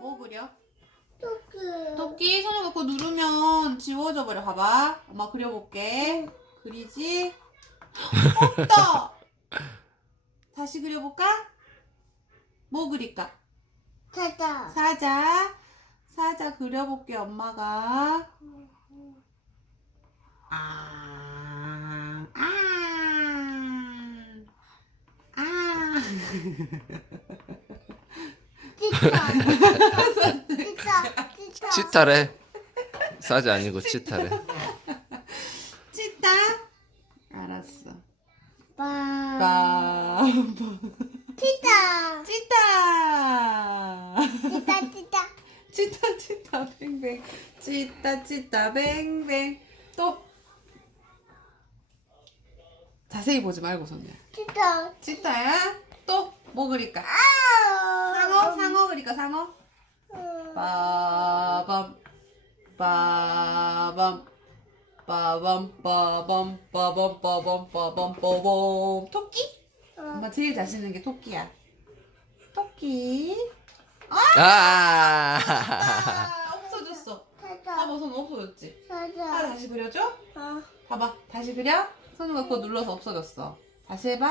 뭐 그려? 토끼. 토끼 손을 갖고 누르면 지워져 버려. 봐봐. 엄마 그려볼게. 그리지? 없다. 다시 그려볼까? 뭐 그릴까? 타다. 사자. 사자 그려볼게, 엄마가. 아, 아, 아. 치타. 치타. 치타. 치타래. 사자 아니고 치타래. 치타? 알았어. 빠. 빠. 치타. 치타. 치타 치타. 치타, 치타, 뱅뱅. 치타, 치타, 뱅뱅. 또. 자세히 보지 말고, 손님. 치타. 치타야? 또, 뭐 그릴까? 아. 상어? 상어 그릴까, 상어? 음. 빠밤 빠밤 빠밤 빠밤 빠밤 빠밤 빠밤 빠밤 토끼? 엄마 제일 자신 있는 게 토끼야 토끼 아. 아 없어졌어 타다. 봐봐 손 없어졌지 하나. 다시 그려줘? 어. 봐봐 다시 그려 손을 갖고 눌러서 없어졌어 다시 해봐